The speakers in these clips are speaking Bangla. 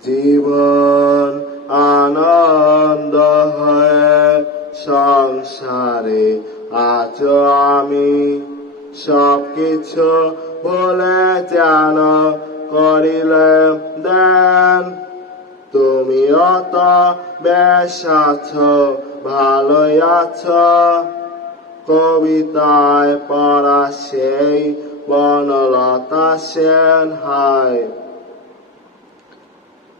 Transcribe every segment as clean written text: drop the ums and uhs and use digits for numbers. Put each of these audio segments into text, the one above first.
জীবন আনন্দ হয়ে সংসারে আছো আমি, সবকিছু ভুলে যেন করিলে দেন। তুমিও তো বেশ আছো, ভালোই আছো, কবিতায় পড়া সেই বনলতা সেন হায়।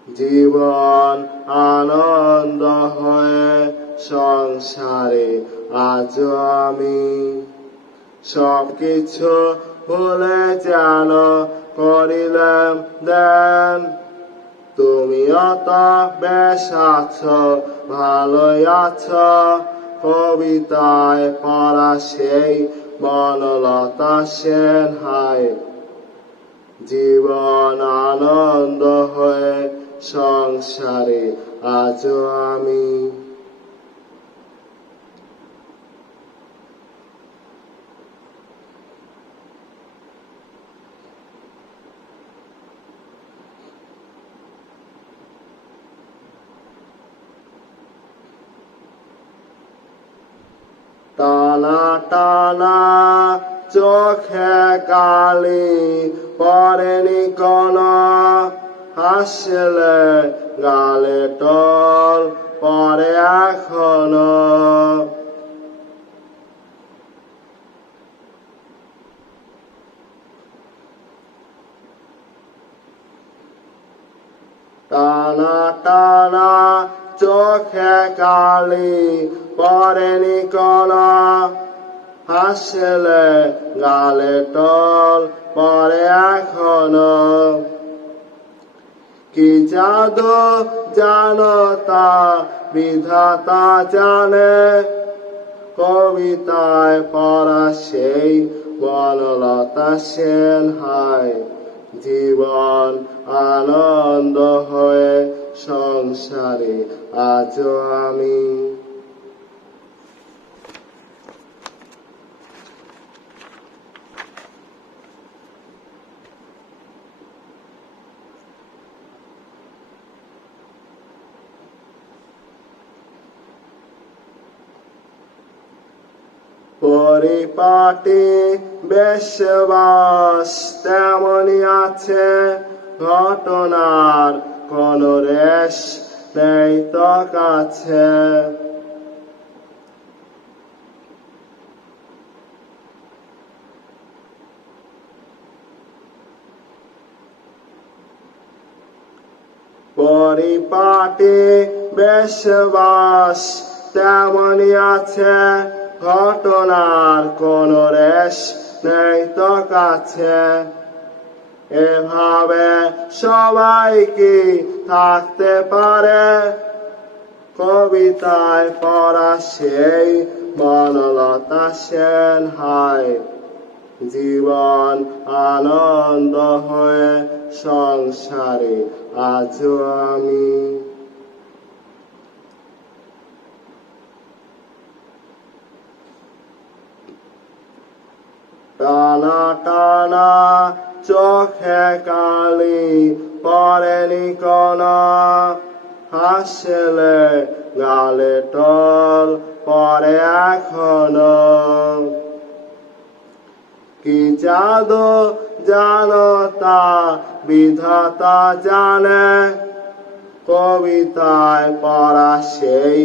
জীবন আনন্দ হয়ে সংসারে আছো আমি, সবকিছু ভুলে যেন করিলাম দেন। তুমিও তো বেশ আছো, ভালোই আছো, কবিতায় পড়া সেই বনলতা সেন হায়। জীবন আনন্দ হয়ে সংসারে আছো আমি। টানা টানা চোখে কালি পড়েনি কোন, হাসলে গালে টল পরে এখনো। টানা টানা চোখে কালি পড়েনি কোন, হাসলে গালে টল পরে এখনো। কি জাদু জানো তা বিধাতা জানে, কবিতায় পড়া সেই বনলতা সেন হায়। জীবন আনন্দ হয়ে সংসারে আছো আমি। পরিপাটি বেশবাস তেমনি আছে, ঘটনার কোন রেশ নেই তো কাছে। পরিপাটি বেশবাস তেমনি আছে, ঘটনার কোন রেশ নেই তো কাছে। এভাবে সবাই কি থাকতে পারে, কবিতায় পড়া সেই বনলতা সেন হায়। জীবন আনন্দ হয়ে সংসারে আছো আমি। টানা টানা চোখে কালি পড়েনি কোন, হাসলে গালে টল পরে এখনো। কি জাদু জানো তা বিধাতা জানে, কবিতায় পড়া সেই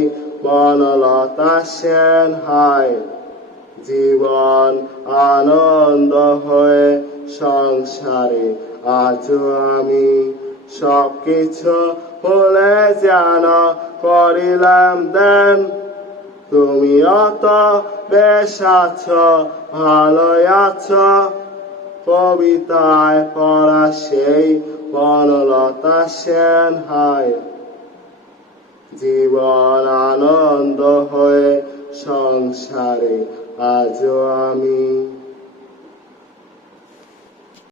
বনলতা সেন হায়। জীবন আনন্দ হয়ে সংসারে আছো আমি, সবকিছু ভুলে যেন করিলাম দেন। তুমিও তো বেশ আছো, ভালোই আছো, কবিতায় পড়া সেই বনলতা সেন হায়। জীবন আনন্দ হয়ে সংসারে আছো আমি।